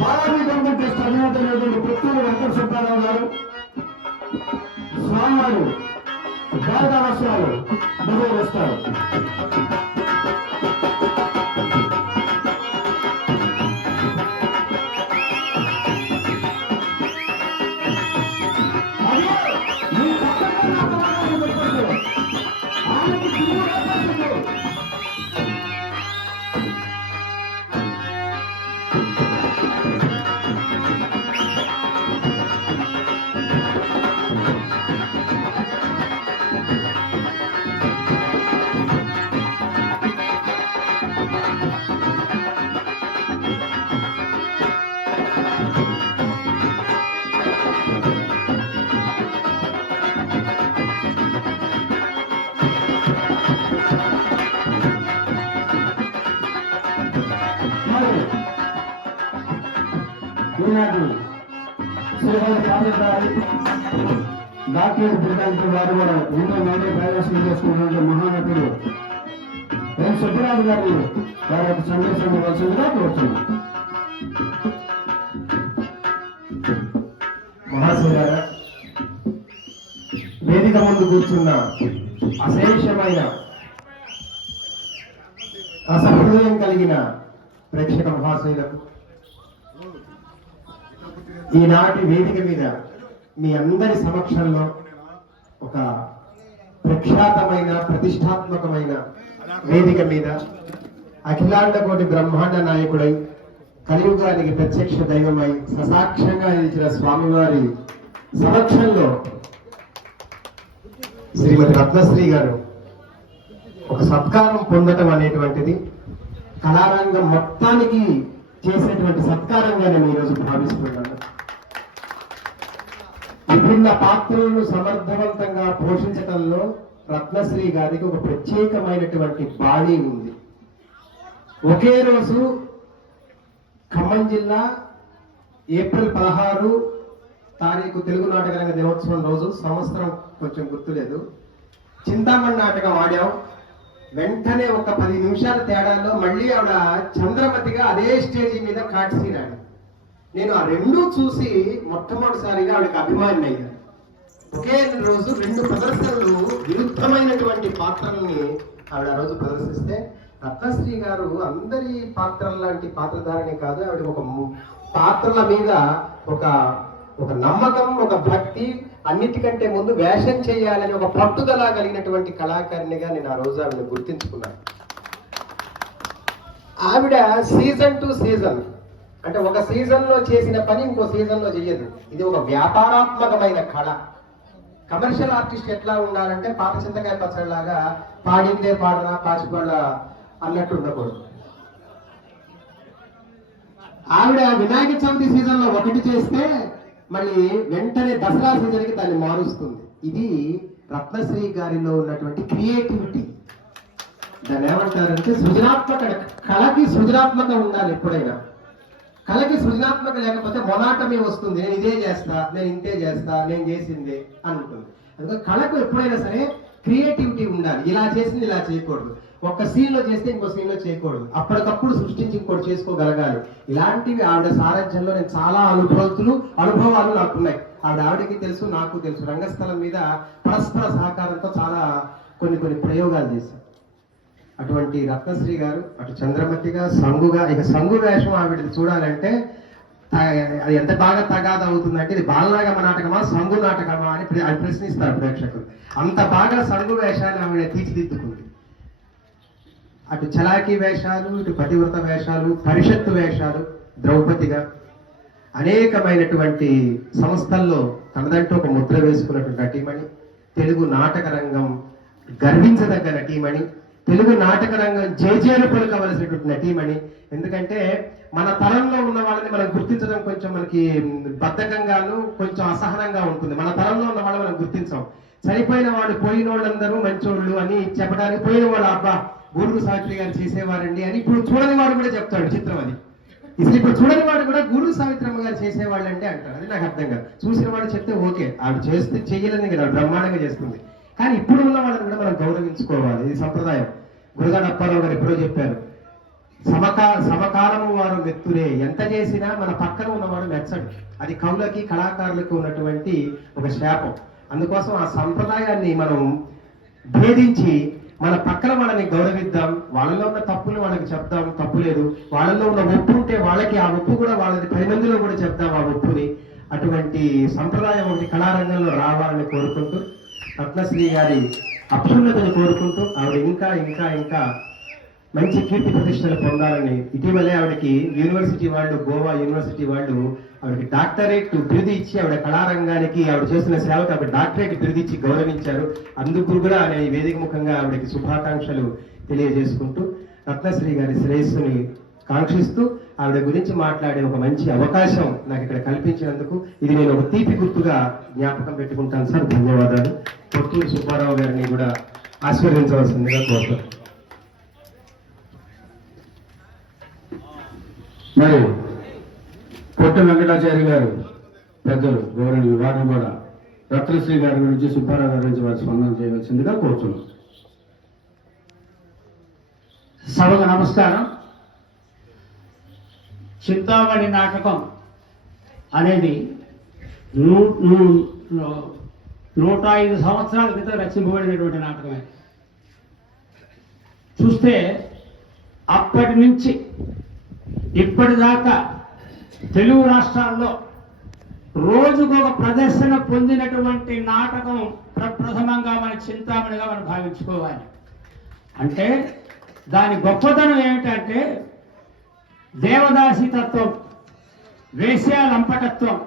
Balaji community అధినేతమైనటువంటి Puttur Venkata Subbarao గారు స్వామివారు గాయక అవసరాలు నిర్వహిస్తారు. ఈనాటి శ్రీహరి కార్యక్రమాలు డాక్టరేట్ పొందడానికి వారు కూడా ఎన్నో మంది ప్రవేశం చేసుకున్నటువంటి మహానటుడు ఎన్ సుబ్బరాజు గారిని వారి యొక్క సందేశం ఇవ్వాల్సిందిగా కోరుతున్నాం. మహాశివరారా, వేదిక ముందు కూర్చున్న అశేషమైన అసహృదయం కలిగిన ప్రేక్షక మహాశైలకు, ఈనాటి వేదిక మీద మీ అందరి సమక్షంలో ఒక ప్రఖ్యాతమైన ప్రతిష్టాత్మకమైన వేదిక మీద అఖిలాండ కోటి బ్రహ్మాండ నాయకుడై కలియుగానికి ప్రత్యక్ష దైవమై ససాక్ష్యంగా నిలిచిన స్వామివారి సమక్షంలో శ్రీమతి రత్నశ్రీ గారు ఒక సత్కారం పొందటం అనేటువంటిది కళారంగం మొత్తానికి చేసేటువంటి సత్కారంగా నేను ఈరోజు భావిస్తున్నాను. విభిన్న పాత్రలను సమర్థవంతంగా పోషించడంలో రత్నశ్రీ గారికి ఒక ప్రత్యేకమైనటువంటి బాణీ ఉంది. ఒకే రోజు ఖమ్మం జిల్లా ఏప్రిల్ 16 తారీఖు తెలుగు నాటకరంగ దినోత్సవం రోజు, సంవత్సరం కొంచెం గుర్తులేదు, చింతామణి నాటకం ఆడాం. వెంటనే ఒక 10 నిమిషాల తేడాలో మళ్ళీ ఆవిడ చంద్రమతిగా అదే స్టేజీ మీద కాట్సీనాడు. నేను ఆ రెండూ చూసి మొట్టమొదటిసారిగా ఆవిడకి అభిమాని అయ్యాను. ఒకే రోజు 2 ప్రదర్శనలు విరుద్ధమైనటువంటి పాత్రల్ని ఆవిడ ఆ రోజు ప్రదర్శిస్తే, రత్నశ్రీ గారు అందరి పాత్రల లాంటి పాత్రధారణే కాదు, ఆవిడ ఒక పాత్రల మీద ఒక నమ్మకం, ఒక భక్తి, అన్నిటికంటే ముందు వేషం చేయాలని ఒక పట్టుదల కలిగినటువంటి కళాకారిణిగా నేను ఆ రోజు ఆవిడ గుర్తించుకున్నాను. ఆవిడ సీజన్ టు సీజన్, అంటే ఒక సీజన్ లో చేసిన పని ఇంకో సీజన్ లో చెయ్యదు. ఇది ఒక వ్యాపారాత్మకమైన కళ. కమర్షియల్ ఆర్టిస్ట్ ఎట్లా ఉండాలంటే పాత చింతకాయ పచ్చడిలాగా పాడిందే పాడరా పాచిపళ్ళ అన్నట్టు ఉండకూడదు. ఆవిడ వినాయక చవితి సీజన్ లో ఒకటి చేస్తే మళ్ళీ వెంటనే దసరా సీజన్ కి దాన్ని మారుస్తుంది. ఇది రత్నశ్రీ గారిలో ఉన్నటువంటి క్రియేటివిటీ. దాన్ని ఏమంటారంటే సృజనాత్మక. కళకి సృజనాత్మక ఉండాలి ఎప్పుడైనా. కళకి సృజనాత్మక లేకపోతే మొనాటమే వస్తుంది. నేను ఇదే చేస్తా, నేను ఇంతే చేస్తా, నేను చేసిందే అనుకుంటుంది. అందుకే కళకు ఎప్పుడైనా సరే క్రియేటివిటీ ఉండాలి. ఇలా చేసింది ఇలా చేయకూడదు, ఒక సీన్ లో చేస్తే ఇంకో సీన్ లో చేయకూడదు, అప్పటికప్పుడు సృష్టించి ఇంకోటి చేసుకోగలగాలి. ఇలాంటివి ఆవిడ సారథ్యంలో నేను చాలా అనుభవాలు నాకున్నాయి. ఆవిడకి తెలుసు, నాకు తెలుసు. రంగస్థలం మీద పరస్పర సహకారంతో చాలా కొన్ని ప్రయోగాలు చేశాం. అటువంటి రత్నశ్రీ గారు అటు చంద్రమతిగా, సంగుగా, ఇక సంగు వేషం ఆవిడ చూడాలంటే అది ఎంత బాగా తగాద అవుతుందంటే ఇది బాలనాగమ నాటకమా సంగు నాటకమా అని ప్రశ్నిస్తారు ప్రేక్షకులు. అంత బాగా సంగు వేషాన్ని ఆవిడ తీర్చిదిద్దుకుంది. అటు చలాకీ వేషాలు, ఇటు పతివ్రత వేషాలు, పరిషత్తు వేషాలు, ద్రౌపదిగా అనేకమైనటువంటి సంస్థల్లో తనదంటూ ఒక ముద్ర వేసుకున్నటువంటి నటీమణి, తెలుగు నాటక రంగం గర్వించదగ్గ నటీమణి, తెలుగు నాటక రంగం జేజేలు పలుకవలసినటువంటి నటీమణి. ఎందుకంటే మన తరంలో ఉన్న వాళ్ళని మనం గుర్తించడం కొంచెం మనకి బద్ధకంగాను కొంచెం అసహనంగా ఉంటుంది. మన తరంలో ఉన్న వాళ్ళని మనం గుర్తించాం. చనిపోయిన వాళ్ళు, పోయిన వాళ్ళందరూ మంచోళ్ళు అని చెప్పడానికి, పోయిన వాళ్ళు అబ్బా గూడూరు సావిత్రి గారు చేసేవారండి అని ఇప్పుడు చూడని వాడు కూడా చెప్తాడు. చిత్రం అది. ఇప్పుడు చూడని వాడు కూడా గూడూరు సావిత్రమ్మ గారు చేసేవాళ్ళు అంటే అంటారు. అది నాకు అర్థం కాదు. చూసిన వాడు చెప్తే ఓకే, ఆవిడ చేస్తే చెయ్యాలని కదా, బ్రహ్మాండంగా చేస్తుంది. కానీ ఇప్పుడు ఉన్న వాళ్ళని కూడా మనం గౌరవించుకోవాలి. ఇది సంప్రదాయం. గురజాడ అప్పారావు గారు ఎప్పుడో చెప్పారు, సమకాలము వారు మెత్తురే, ఎంత చేసినా మన పక్కన ఉన్నవాడు మెచ్చడు. అది కవులకి కళాకారులకు ఉన్నటువంటి ఒక శాపం. అందుకోసం ఆ సంప్రదాయాన్ని మనం భేదించి మన పక్కన వాళ్ళని గౌరవిద్దాం. వాళ్ళలో ఉన్న తప్పులు వాళ్ళకి చెప్దాం, తప్పు లేదు. వాళ్ళలో ఉన్న ఒప్పు ఉంటే వాళ్ళకి ఆ ఒప్పు కూడా వాళ్ళది 10 మందిలో కూడా చెప్దాం ఆ ఒప్పుని. అటువంటి సంప్రదాయం ఒకటి కళారంగంలో రావాలని కోరుకుంటూ, రత్నశ్రీ గారి అభ్యున్నతిని కోరుకుంటూ, ఆవిడ ఇంకా ఇంకా ఇంకా మంచి కీర్తి ప్రతిష్టలు పొందాలని, ఇటీవలే ఆవిడకి యూనివర్సిటీ వాళ్ళు, గోవా యూనివర్సిటీ వాళ్ళు ఆవిడకి డాక్టరేట్ బిరుదు ఇచ్చి, ఆవిడ కళారంగానికి ఆవిడ చేసిన సేవకు ఆవిడ డాక్టరేట్ బిరుదు ఇచ్చి గౌరవించారు. అందుకు కూడా అనే వేదిక ముఖంగా ఆవిడకి శుభాకాంక్షలు తెలియజేసుకుంటూ, రత్నశ్రీ గారి శ్రేయస్సుని కాంక్షిస్తూ, ఆవిడ గురించి మాట్లాడే ఒక మంచి అవకాశం నాకు ఇక్కడ కల్పించినందుకు ఇది నేను ఒక తీపి గుర్తుగా జ్ఞాపకం పెట్టుకుంటాను సార్. ధన్యవాదాలు. పొట్టూరు సుబ్బారావు గారిని కూడా ఆశీర్వదించవలసిందిగా కోరుతాను. మరి పొట్ట వెంకటాచారి గారు పెద్దలు గౌరవ వారిని కూడా రత్నశ్రీ గారి గురించి, సుబ్బారావు గారి గురించి వారి స్పందన చేయవలసిందిగా కోరుతున్నాం. సభకు నమస్కారం. చింతామణి నాటకం అనేది 105 సంవత్సరాల క్రితం రచింపబడినటువంటి నాటకమే. చూస్తే అప్పటి నుంచి ఇప్పటిదాకా తెలుగు రాష్ట్రాల్లో రోజుకొక ప్రదర్శన పొందినటువంటి నాటకం ప్రప్రథమంగా మన చింతామణిగా మనం భావించుకోవాలి. అంటే దాని గొప్పతనం ఏమిటంటే దేవదాసి తత్వం, వేశ్యాలంపటత్వం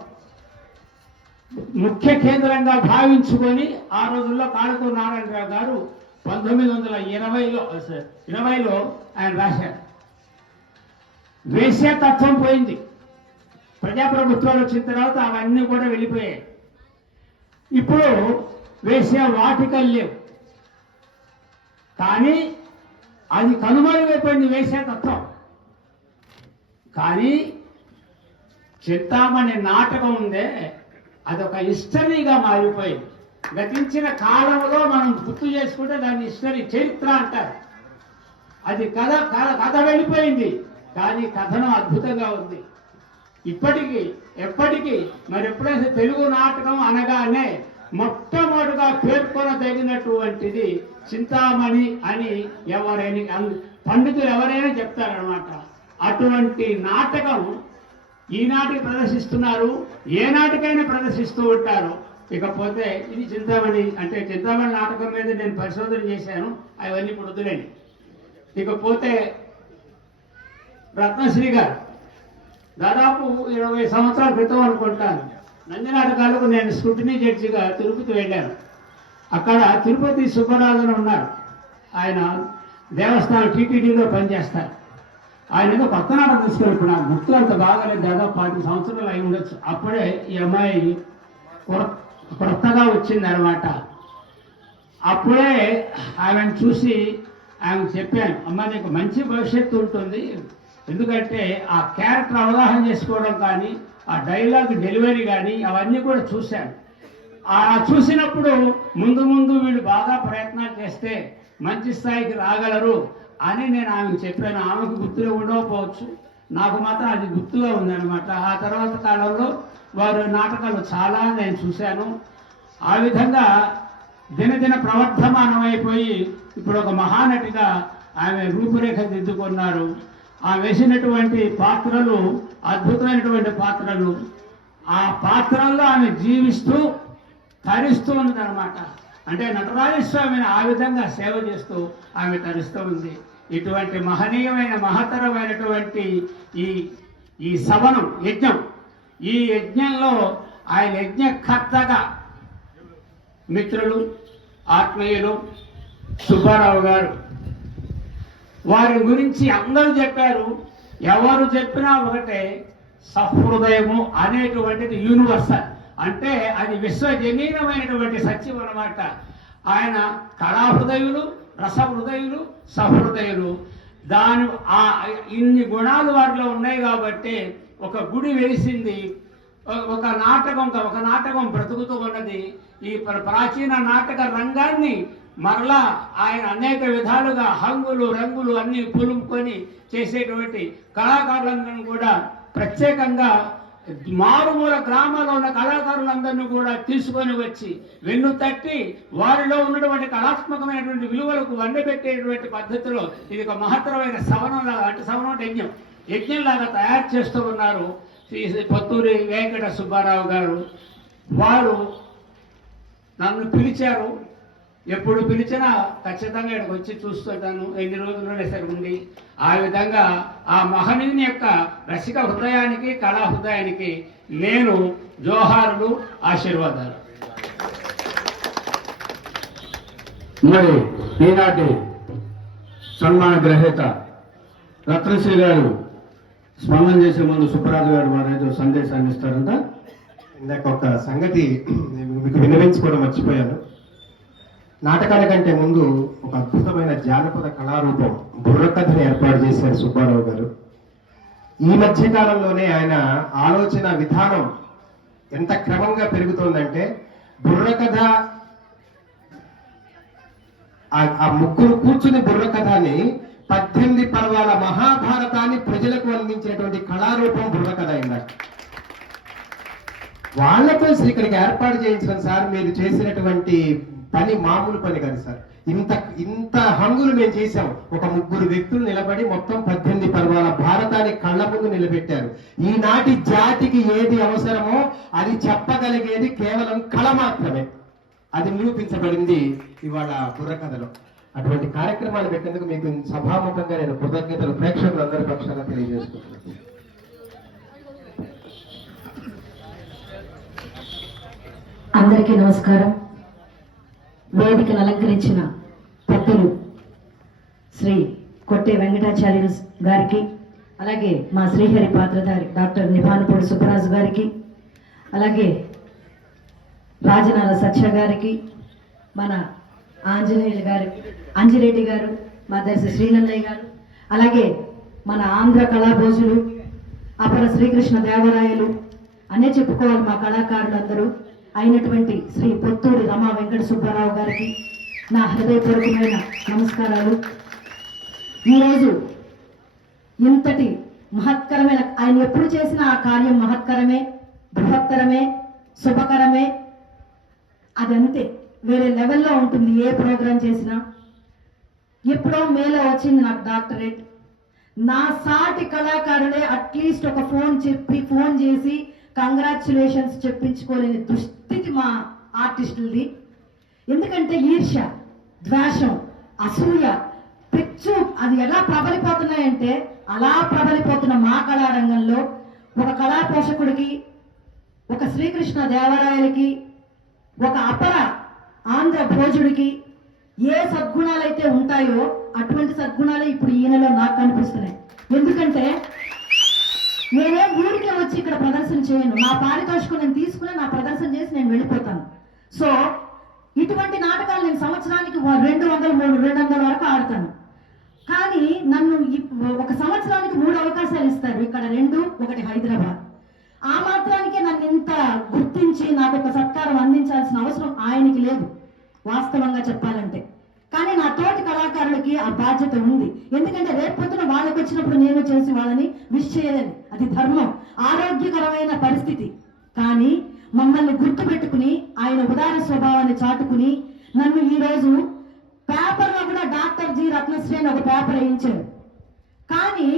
ముఖ్య కేంద్రంగా భావించుకొని ఆ రోజుల్లో కాళకూరు నారాయణరావు గారు 1920లో ఆయన రాశారు. వేశ్యతత్వం పోయింది. ప్రజాప్రభుత్వాలు వచ్చిన తర్వాత అవన్నీ కూడా వెళ్ళిపోయాయి. ఇప్పుడు వేశ్య వాటికలు లేవు, కానీ అది కనుమరుగైపోయింది వేశ్యతత్వం. కానీ చింతామణి నాటకం ఉందే, అదొక హిస్టరీగా మారిపోయింది. గతించిన కాలంలో మనం గుర్తు చేసుకుంటే దాన్ని హిస్టరీ, చరిత్ర అంటారు. అది కథ వెళ్ళిపోయింది, కానీ కథనం అద్భుతంగా ఉంది. ఇప్పటికీ ఎప్పటికీ మరి ఎప్పుడైతే తెలుగు నాటకం అనగానే మొట్టమొదటిగా పేర్కొనదగినటువంటిది చింతామణి అని ఎవరైనా పండితులు ఎవరైనా చెప్తారనమాట. అటువంటి నాటకం ఈనాటికి ప్రదర్శిస్తున్నారు, ఏనాటికైనా ప్రదర్శిస్తూ ఉంటారు. ఇకపోతే ఇది చింతామణి అంటే చింతామణి నాటకం మీద నేను పరిశోధన చేశాను, అవన్నీ ఇప్పుడు వద్దులేండి. ఇకపోతే రత్నశ్రీ గారు దాదాపు 20 సంవత్సరాల క్రితం అనుకుంటాను నంది నాటకాలకు నేను స్క్రూటినీ జడ్జిగా తిరుపతి వెళ్ళాను. అక్కడ తిరుపతి సుబ్బరాజు ఉన్నారు, ఆయన దేవస్థానం టీటీడీలో పనిచేస్తారు. ఆయన ఏదో కొత్త నాటకం తీసుకెళ్ళి నాకు గుర్తు అంత బాగాలేదు, దాదాపు 10 సంవత్సరాలు అయి ఉండొచ్చు. అప్పుడే ఈ అమ్మాయి కొత్తగా వచ్చింది అనమాట. అప్పుడే ఆమెను చూసి ఆమెకు చెప్పాను, అమ్మ నీకు మంచి భవిష్యత్తు ఉంటుంది, ఎందుకంటే ఆ క్యారెక్టర్ అవగాహన చేసుకోవడం కానీ, ఆ డైలాగ్ డెలివరీ కానీ అవన్నీ కూడా చూశాను. ఆ చూసినప్పుడు ముందు ముందు వీళ్ళు బాగా ప్రయత్నాలు చేస్తే మంచి స్థాయికి రాగలరు అని నేను ఆమెకు చెప్పాను. ఆమెకు గుర్తుగా ఉండకపోవచ్చు, నాకు మాత్రం అది గుర్తుగా ఉందన్నమాట. ఆ తర్వాత కాలంలో వారు నాటకాలు చాలా నేను చూశాను. ఆ విధంగా దినదిన ప్రవర్ధమానమైపోయి ఇప్పుడు ఒక మహానటిగా ఆమె రూపురేఖ దిద్దుకున్నారు. ఆమె వేసినటువంటి పాత్రలు అద్భుతమైనటువంటి పాత్రలు. ఆ పాత్రల్లో ఆమె జీవిస్తూ తరిస్తూ ఉన్నదన్నమాట. అంటే నటరాజస్వామిని ఆ విధంగా సేవ చేస్తూ ఆమె తరిస్తూ ఉంది. ఇటువంటి మహనీయమైన మహత్తరమైనటువంటి ఈ సవనం యజ్ఞం, ఈ యజ్ఞంలో ఆయన యజ్ఞకర్తగా మిత్రులు ఆత్మీయులు సుబ్బారావు గారు, వారి గురించి అందరూ చెప్పారు. ఎవరు చెప్పినా ఒకటే, సహృదయము అనేటువంటిది యూనివర్సల్, అంటే అది విశ్వజనీనమైనటువంటి సత్యం అన్నమాట. ఆయన కళాహృదయులు, రసహృదయులు, సహృదయులు. ఇన్ని గుణాలు వారిలో ఉన్నాయి కాబట్టి ఒక గుడి వెలిసింది, ఒక నాటకం బ్రతుకుతూ ఉన్నది. ఈ ప్రాచీన నాటక రంగాన్ని మరలా ఆయన అనేక విధాలుగా హంగులు రంగులు అన్ని పులుముకొని చేసేటువంటి కళాకారులందరూ కూడా ప్రత్యేకంగా మారుమూల గ్రామాల్లో ఉన్న కళాకారులందరినీ కూడా తీసుకొని వచ్చి వెన్ను తట్టి వారిలో ఉన్నటువంటి కళాత్మకమైనటువంటి విలువలకు వండబెట్టేటువంటి పద్ధతిలో ఇది ఒక మహత్తరమైన సవనంలాగా, అంటే సవనం అంటే యజ్ఞంలాగా తయారు చేస్తూ ఉన్నారు శ్రీ పొత్తూరి వెంకట సుబ్బారావు గారు. వారు నన్ను పిలిచారు. ఎప్పుడు పిలిచినా ఖచ్చితంగా ఇక్కడికి వచ్చి చూస్తుంటాను, ఎన్ని రోజుల్లోనే సరే ఉండి. ఆ విధంగా ఆ మహనీయుని యొక్క రసిక హృదయానికి, కళా హృదయానికి నేను జోహారులు, ఆశీర్వాదాలు. మరి ఈనాటి సన్మాన గ్రహీత రత్నశ్రీ గారు స్పందన చేసే ముందు సుబ్బరాజు గారు వారైతే సందేశాన్ని ఇస్తారంట. ఇందాక ఒక సంగతి మీకు విన్నవించుకోవడం మర్చిపోయాను. నాటకాల కంటే ముందు ఒక అద్భుతమైన జానపద కళారూపం బుర్రకథని ఏర్పాటు చేశారు సుబ్బారావు గారు. ఈ మధ్య కాలంలోనే ఆయన ఆలోచన విధానం ఎంత క్రమంగా పెరుగుతోందంటే, బుర్రకథ ఆ ముగ్గురు కూర్చుని బుర్రకథని 18 పర్వాల మహాభారతాన్ని ప్రజలకు అందించినటువంటి కళారూపం బుర్రకథ. ఇందాక వాళ్ళతో ఇక్కడికి ఏర్పాటు చేయించడం సార్, మీరు చేసినటువంటి పని మామూలు పని కాదు సార్. ఇంత హంగులు మేము చేశాం. ఒక ముగ్గురు వ్యక్తులు నిలబడి మొత్తం 18 పర్వాల భారతాన్ని కళ్ళ ముందు నిలబెట్టారు. ఈనాటి జాతికి ఏది అవసరమో అది చెప్పగలిగేది కేవలం కళ మాత్రమే. అది నిరూపించబడింది ఇవాళ బుర్రకథలో. అటువంటి కార్యక్రమాలు పెట్టేందుకు మీకు సభాముఖంగా నేను కృతజ్ఞతలు ప్రేక్షకులందరి పక్షాన తెలియజేసుకుంటున్నాను. అందరికీ నమస్కారం. వేదికను అలంకరించిన పెద్దలు శ్రీ కొట్టే వెంకటాచార్యులు గారికి, అలాగే మా శ్రీహరి పాత్రధారి డాక్టర్ నిభానపూడి సుబ్బరాజు గారికి, అలాగే రాజనాల సత్య గారికి, మన అంజిరెడ్డి గారు, మా దర్శి శ్రీనన్నయ్య గారు, అలాగే మన ఆంధ్ర కళాభోజులు, అపర శ్రీకృష్ణ దేవరాయలు అనే చెప్పుకోవాలి మా కళాకారులందరూ అయినటువంటి శ్రీ పొత్తూరి రమా వెంకట సుబ్బారావు గారికి నా హృదయపూర్వకమైన నమస్కారాలు. ఈరోజు ఇంతటి మహత్కరమైన, ఆయన ఎప్పుడు చేసిన ఆ కార్యం మహత్కరమే, బృహత్తరమే, శుభకరమే. అదంతే, వేరే లెవెల్లో ఉంటుంది. ఏ ప్రోగ్రాం చేసినా. ఎప్పుడో మేలో వచ్చింది నాకు డాక్టరేట్. నా సాటి కళాకారులే అట్లీస్ట్ ఒక ఫోన్ చేసి కంగ్రాచ్యులేషన్స్ చెప్పించుకోలేని దుస్థితి మా ఆర్టిస్టులది. ఎందుకంటే ఈర్ష్య, ద్వేషం, అసూయ, పిచ్చు అది ఎలా ప్రబలిపోతున్నాయంటే అలా ప్రబలిపోతున్న మా కళారంగంలో ఒక కళా పోషకుడికి, ఒక శ్రీకృష్ణ దేవరాయలకి, ఒక అపర ఆంధ్ర భోజుడికి ఏ సద్గుణాలైతే ఉంటాయో అటువంటి సద్గుణాలే ఇప్పుడు ఈయనలో నాకు కనిపిస్తున్నాయి. ఎందుకంటే నేనేం ఊరికే వచ్చి ఇక్కడ ప్రదర్శన చేయను. నా పారితోషికం నేను తీసుకుని నా ప్రదర్శన చేసి నేను వెళ్ళిపోతాను. సో ఇటువంటి నాటకాలు నేను సంవత్సరానికి 200 వరకు ఆడతాను. కానీ నన్ను ఒక సంవత్సరానికి 3 అవకాశాలు ఇస్తారు. ఇక్కడ 2, ఒకటి హైదరాబాద్. ఆ మాత్రానికే నన్ను ఇంత గుర్తించి నాకు ఒక సత్కారం అందించాల్సిన అవసరం ఆయనకి లేదు వాస్తవంగా చెప్పాలంటే. కానీ నా తోటి కళాకారులకి ఆ బాధ్యత ఉంది. ఎందుకంటే రేపొద్దున వాళ్ళకి వచ్చినప్పుడు నేను చేసి వాళ్ళని విష్ చేయలేను, అది ధర్మం, ఆరోగ్యకరమైన పరిస్థితి. కానీ మమ్మల్ని గుర్తుపెట్టుకుని ఆయన ఉదార స్వభావాన్ని చాటుకుని నన్ను ఈరోజు పేపర్లో కూడా డాక్టర్ జి రత్నశ్రీ అని ఒక పేపర్ వేయించారు. కానీ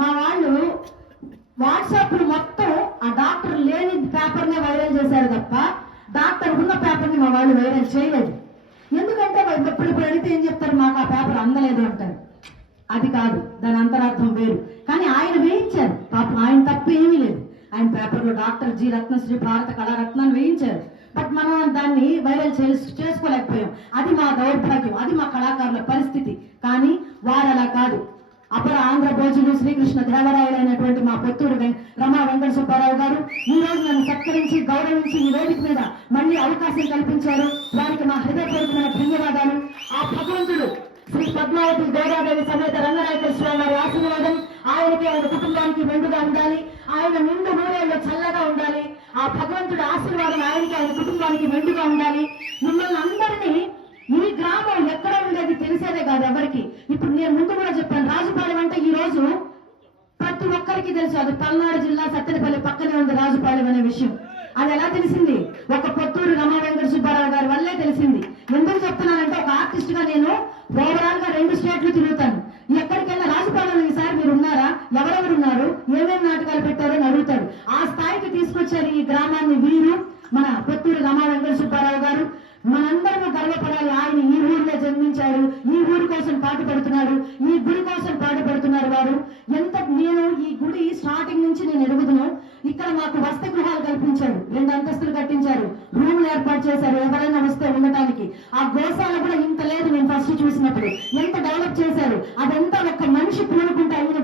మా వాళ్ళు వాట్సాప్లు మొత్తం ఆ డాక్టర్ లేని పేపర్నే వైరల్ చేశారు తప్ప డాక్టర్ ఉన్న పేపర్ని మా వాళ్ళు వైరల్ చేయలేదు. ఎందుకంటే ఇప్పుడు అడిగితే ఏం చెప్తారు, మాకు ఆ పేపర్ అందలేదు అంటారు. అది కాదు, దాని అంతరార్థం వేరు. కానీ ఆయన వేయించారు, పాపం ఆయన తప్పు ఏమీ లేదు. ఆయన పేపర్లో డాక్టర్ జి రత్నశ్రీ భారత కళారత్నాన్ని వేయించారు. బట్ మనం దాన్ని వైరల్ చేసుకోలేకపోయాం. అది మా దౌర్భాగ్యం, అది మా కళాకారుల పరిస్థితి. కానీ వారు అలా కాదు. అపర ఆంధ్ర భోజులు శ్రీకృష్ణ దేవరాయలైనటువంటి మా పొత్తూరు రమా వెంకట సుబ్బారావు గారు ఈ రోజు నన్ను సత్కరించి గౌరవించి ఈ వేదిక మీద మళ్ళీ అవకాశం కల్పించారు. వారికి మా హృదయపూర్వకమైన ధన్యవాదాలు. ఆ భగవంతుడు శ్రీ పద్మావతి దేవాదేవి సమేత రంగనాయక స్వామి వారి ఆశీర్వాదం ఆయనకి, ఆయన కుటుంబానికి మెండుగా ఉండాలి. ఆయన నిండు నూరేళ్ళు చల్లగా ఉండాలి. ఆ భగవంతుడి ఆశీర్వాదం ఆయనకి, ఆయన కుటుంబానికి మెండుగా ఉండాలి. మిమ్మల్ని అందరినీ ఈ గ్రామం కాదు ఎవరికి. ఇప్పుడు నేను ముందు కూడా చెప్పాను, రాజుపాలెం అంటే ఈ రోజు ప్రతి ఒక్కరికి తెలుసు. అది పల్నాడు జిల్లా సత్తెనపల్లి పక్కనే ఉంది రాజుపాలెం అనే విషయం. అది ఎలా తెలిసింది? ఒక పొత్తూరు రమా వెంకట సుబ్బారావు గారి వల్లే తెలిసింది. ఎందుకు చెప్తున్నానంటే, ఒక ఆర్టిస్ట్ గా నేను ఓవరాల్ గా 2 స్టేట్లు తిరుగుతాను. ఎక్కడికైనా రాజుపాలెం ఈసారి మీరు ఉన్నారా, ఎవరెవరు ఉన్నారు, ఏమేమి నాటకాలు పెట్టారో అని అడుగుతారు. ఆ స్థాయికి తీసుకొచ్చారు ఈ గ్రామాన్ని వీరు, మన పొత్తూరు రమా వెంకట సుబ్బారావు గారు. మనందరూ గర్వపడాలి. ఆయన ఈ ఊరిలో జన్మించారు, ఈ ఊరి కోసం పాటుపడుతున్నారు, ఈ గుడి కోసం పాటుపడుతున్నారు వారు. నేను ఈ గుడి స్టార్టింగ్ నుంచి నేను ఎరుగుతున్నాను. ఇక్కడ మాకు వసతి గృహాలు కల్పించారు, 2 అంతస్తులు కట్టించారు, రూములు ఏర్పాటు చేశారు ఎవరైనా వస్తే ఉండటానికి. ఆ గోశాల కూడా ఇంత లేదు నేను ఫస్ట్ చూసినప్పుడు. ఎంత డెవలప్ చేశారు. అదంతా ఒక్క మనిషి పూనుకుంటే అయిన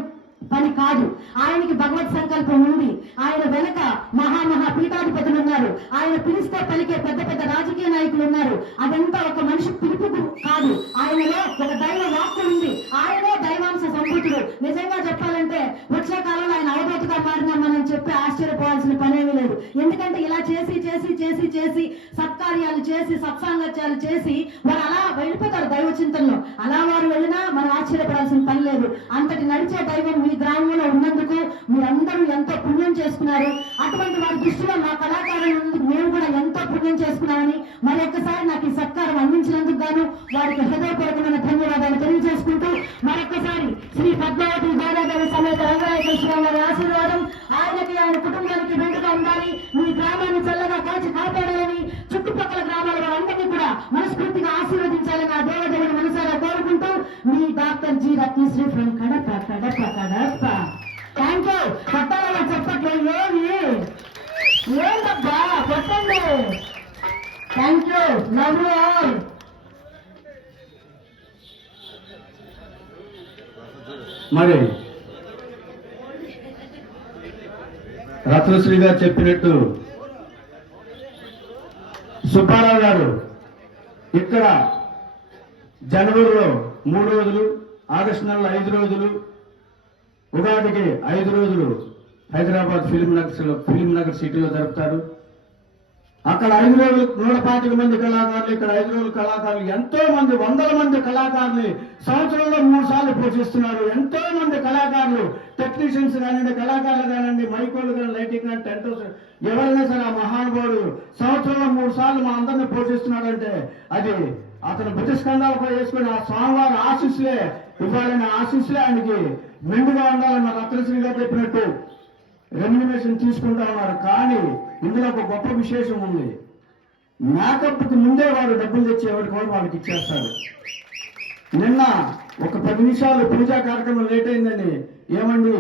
పని కాదు. ఆయనకి భగవత్ సంకల్పం ఉంది. ఆయన వెనక మహా పీఠాధిపతులు ఉన్నారు. ఆయన పిలిస్తే పలికే పెద్ద పెద్ద రాజకీయ నాయకులు ఉన్నారు. అదంతా ఒక మనిషి పిలుపు కాదు, ఆయనలో ఒక దైవ వాక్కు ఉంది. ఆయనే దైవాంశ సంభూతుడు. నిజంగా చెప్పాలంటే వచ్చే కాలంలో ఆయన అవధూతగా మారినా మనం చెప్పి ఆశ్చర్యపోవాల్సిన పనేమీ లేదు. ఎందుకంటే ఇలా చేసి చేసి చేసి చేసి సత్కార్యాలు చేసి సత్సాంగత్యాలు చేసి వారు అలా వెళ్ళిపోతారు దైవ చింతనలో. అలా వారు వెళ్ళినా మనం ఆశ్చర్యపడాల్సిన పని లేదు. అంతటి నడిచే దైవం మీ గ్రామంలో ఉన్నందుకు మీరందరూ ఎంతో పుణ్యం చేసుకున్నారు. అటువంటి వారి దృష్టిలో మా కళాకారులు ఉన్నందుకు మేము కూడా ఎంతో పుణ్యం చేసుకున్నామని మరొకసారి నాకు ఈ సత్కారం అందించినందుకు గాను వారికి హృదయపూర్వకమైన ధన్యవాదాలు తెలియజేసుకుంటూ, మరొకసారి శ్రీ పద్మావతి బాలాగారి సమేత రంగనాయకేశ్వర గారి ఆశీర్వాదం ఆయనకి, ఆయన కుటుంబానికి వెంటగా ఉండాలి. మీ గ్రామాన్ని చల్లగా కాచి కాపాడాలని, చుట్టుపక్కల గ్రామాల వారందరినీ కూడా మనస్ఫూర్తిగా ఆశీర్వదించాలని ఆ దేవదేవుని మనసారా కోరుకుంటూ, మీ doctor G Ratnasri from Kadapa. Thank you. కొట్టాలని చెప్పట్లే ఏంటబ్బా, కొట్టండి. Thank you. Love you all. మరి రత్నశ్రీ గారు చెప్పినట్టు సుబ్బారావు గారు ఇక్కడ జనవరిలో 3 రోజులు, ఆగస్టు నెలలో 5 రోజులు, ఉగాదికి 5 రోజులు హైదరాబాద్ ఫిలిం నగర్ సిటీలో జరుపుతారు. అక్కడ 5 రోజులు 125 మంది కళాకారులు, ఇక్కడ 5 రోజులు కళాకారులు, ఎంతో మంది 100 మంది కళాకారులు సంవత్సరంలో 3 సార్లు పోషిస్తున్నారు. ఎంతో మంది కళాకారులు, టెక్నీషియన్స్ కానివ్వండి, కళాకారులు కానివ్వండి, మైకోళ్ళు కానీ, లైటింగ్ కానీ, టెంట్ హౌస్ ఎవరైనా సరే ఆ మహానుభావుడు సంవత్సరంలో 3 సార్లు మా అందరినీ పోషిస్తున్నాడంటే అది అతను భుజస్కంధాలపై వేసుకుని ఆ స్వామివారి ఆశీస్సులే ఇవ్వాలనే ఆశీస్సులే ఆయనకి మెండుగా ఉండాలని మా రత్నశ్రీ గారు చెప్పినట్టు రెమ్యునరేషన్ తీసుకుంటా ఉన్నారు. కానీ ఇందులో ఒక గొప్ప విశేషం ఉంది. మేకప్కి ముందే వారు డబ్బులు తెచ్చి ఎవరికి వాళ్ళకి ఇచ్చేస్తారు. నిన్న ఒక 10 నిమిషాలు పూజా కార్యక్రమం లేట్ అయిందని, ఏమండి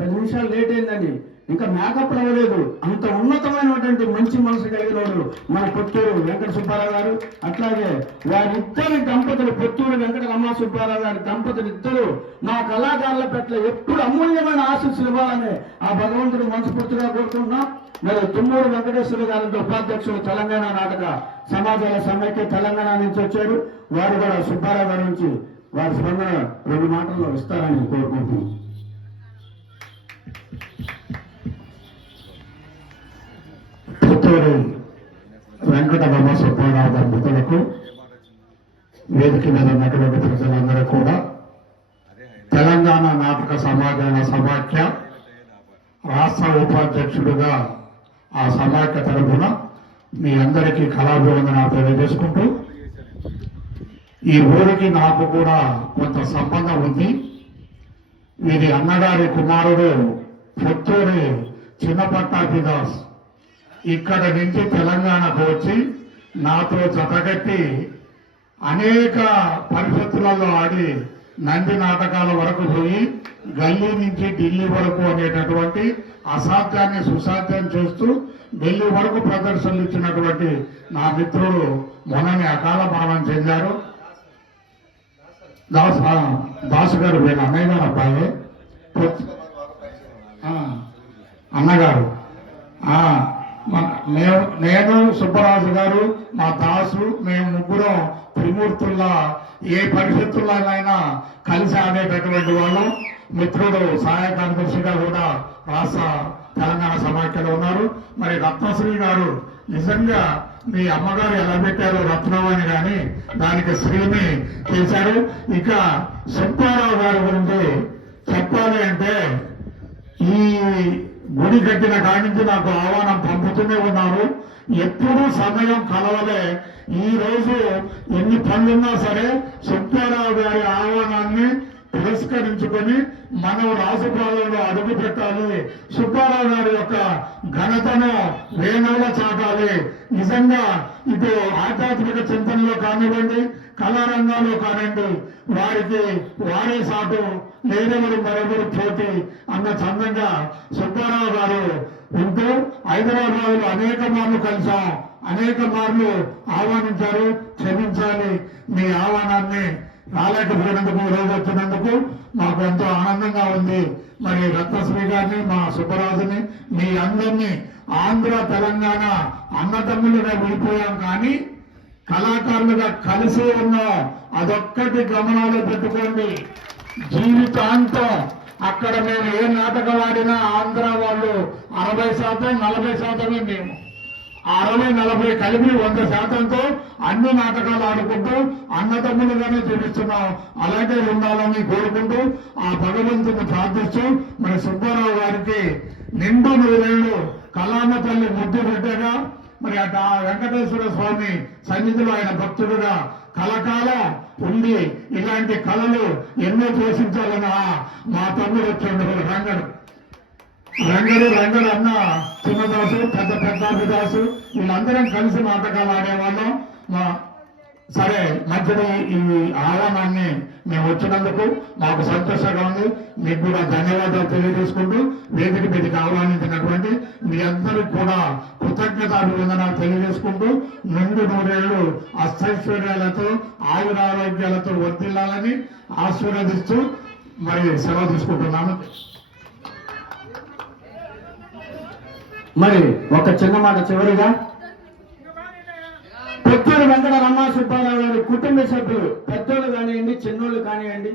10 నిమిషాలు లేట్ అయిందని, ఇంకా మేకప్ అవ్వలేదు. అంత ఉన్నతమైనటువంటి మంచి మనసు కలిగిన వాడు మన పొత్తూరు వెంకట సుబ్బారావు గారు. అట్లాగే వారిద్దరి దంపతులు, పొత్తూరు వెంకట రమా సుబ్బారావు గారి దంపతులు ఇద్దరు మా కళాకారుల పట్ల ఎప్పుడు అమూల్యమైన ఆశీస్సులు ఇవ్వాలని ఆ భగవంతుడు మనస్ఫూర్తిగా కోరుకుంటున్నాం. మరి తుమ్మూరు వెంకటేశ్వర గారి ఉపాధ్యక్షులు తెలంగాణ నాటక సమాజాల సమైక్య తెలంగాణ నుంచి వచ్చారు. వారు కూడా సుబ్బారావు గారి నుంచి వారి స్పందన 2 మాటల్లో ఇస్తారని కోరుకుంటున్నాం. పుత్తూరు వెంకట రమ సుబ్బారావు దంపతులకు, వేదిక మీద ఉన్నటువంటి ప్రజలందరూ కూడా తెలంగాణ నాటక సమాజాల సమాఖ్య రాష్ట్ర ఉపాధ్యక్షుడిగా ఆ సమాఖ్య తరఫున మీ అందరికీ కళాభివందనాలు తెలియజేసుకుంటూ, ఈ ఊరికి నాకు కూడా కొంత సంబంధం ఉంది. వీరి అన్నగారి కుమారుడు పుత్తూరు చిన్నపట్టాభిదాస్ ఇక్కడ నుంచి తెలంగాణకు వచ్చి నాతో జతగట్టి అనేక పరిషత్తులలో ఆడి నంది నాటకాల వరకు పోయి గల్లీ నుంచి ఢిల్లీ వరకు అనేటటువంటి అసాధ్యాన్ని సుసాధ్యం చేస్తూ ఢిల్లీ వరకు ప్రదర్శనలు ఇచ్చినటువంటి నా మిత్రుడు మొన్ననే అకాల మరణం చెందారు. దాసు గారు వీళ్ళ అన్నయ్య గారు అబ్బాయి, అన్నగారు. నేను సుబ్బరాజు గారు, మా దాసు, మేము ముగ్గురం త్రిమూర్తుల్లా ఏ పరిషత్తుల్లోనైనా కలిసి ఆడేటటువంటి వాళ్ళు. మిత్రుడు సహాయ కార్యదర్శిగా కూడా రాష్ట్ర తెలంగాణ సమాఖ్యలో ఉన్నారు. మరి రత్నశ్రీ గారు నిజంగా మీ అమ్మగారు ఎలా పెట్టారో రత్నం అని కానీ దానికి శ్రీని చేశారు. ఇక సుబ్బారావు గారి గురించి చెప్పాలి అంటే ఈ గుడి కట్టిన కాడి నుంచి నాకు ఆహ్వానం పంపుతూనే ఉన్నారు. ఎప్పుడూ సమయం కలవలే. ఈ రోజు ఎన్ని పనులున్నా సరే సుబ్బారావు గారి ఆహ్వానాన్ని పురస్కరించుకొని మనం రాజపాలనలో అడుగు పెట్టాలి, సుబ్బారావు గారి యొక్క ఘనతను వేణువుల చాటాలి. నిజంగా ఇటు ఆధ్యాత్మిక చింతనలో కానివ్వండి, కళారంగంలో కానివ్వండి, వారికి వారే సాటు, లేరెవరు మరెవరు పోటీ అన్న చందంగా సుబ్బారావు గారు ఉంటూ హైదరాబాద్ లో అనేక మార్లు కలిసాం, అనేక మార్లు ఆహ్వానించారు. క్షమించాలి, మీ ఆహ్వానాన్ని రాలేకపోయినందుకు, రోజు వచ్చినందుకు మాకు ఎంతో ఆనందంగా ఉంది. మరి రత్నశ్రీ గారిని, మా సుబ్బరాజుని, మీ అందరినీ ఆంధ్ర తెలంగాణ అన్నదమ్ములుగా విడిపోయాం కానీ కళాకారులుగా కలిసి ఉన్నాం. అదొక్కటి గమనాలు పెట్టుకోండి. జీవితాంతం అక్కడ మేము ఏ నాటకం ఆడినా ఆంధ్ర వాళ్ళు 60%, 40% మేము 60-40 కలిపి 100%తో అన్ని నాటకాలు ఆడుకుంటూ అన్నదమ్ములుగానే చూపిస్తున్నాం. అలాగే ఉండాలని కోరుకుంటూ ఆ భగవంతుని ప్రార్థిస్తూ మరి సుబ్బారావు గారికి నిండు 100 ఏళ్ళు కళామ తల్లి ముద్దు బిడ్డగా, మరి అటు ఆ వెంకటేశ్వర స్వామి సన్నిధిలో ఆయన భక్తుడుగా కలకాల ఉండి ఇలాంటి కళలు ఎన్నో పోషించాలని మా తమ్ముడు వచ్చాడు రంగడు అన్న చిన్నదాసు, పెద్దాసు వీళ్ళందరం కలిసి నాటకాలు ఆడేవాళ్ళం. సరే మధ్యలో ఈ ఆహ్వానాన్ని మేము వచ్చినందుకు మాకు సంతోషంగా ఉంది. మీకు కూడా ధన్యవాదాలు తెలియజేసుకుంటూ వేదిక మీదకి ఆహ్వానించినటువంటి మీ అందరికి కూడా కృతజ్ఞతాభివందనాలు తెలియజేసుకుంటూ నిండు 100 ఏళ్ళు అష్టైశ్వర్యాలతో ఆయురారోగ్యాలతో వర్ధిల్లాలని ఆశీర్వదిస్తూ మరి సెలవు తీసుకుంటున్నాను. మరి ఒక చిన్న మాట చివరిగా, పొత్తూరు వెంకట రమణ సుబ్బారావు గారి కుటుంబ సభ్యులు, పెద్దోళ్ళు కానివ్వండి, చిన్నోళ్ళు కానివ్వండి,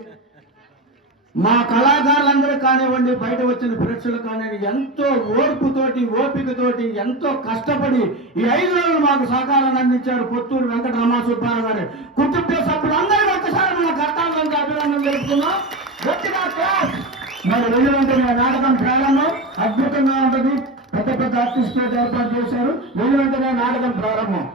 మా కళాకారులందరూ కానివ్వండి, బయట వచ్చిన ప్రేక్షకులు కానివ్వండి, ఎంతో ఓర్పుతోటి, ఓపికతోటి, ఎంతో కష్టపడి ఈ 5 రోజులు మాకు సహకారాన్ని అందించారు. పొత్తూరు వెంకట రమణ సుబ్బారావు గారి కుటుంబ సభ్యులు అందరూ ఒక్కసారి మన కర్తాలను అభినందనలు తెలుపుతున్నాం. గట్టిగా క్లాస్. మరి 2 గంటల నాటకం ప్రారంభం అద్భుతంగా ఉంటుంది. పెద్ద పెద్ద ఆర్టిస్టులు ఏర్పాటు చేశారు. 2 గంటల నాటకం ప్రారంభం.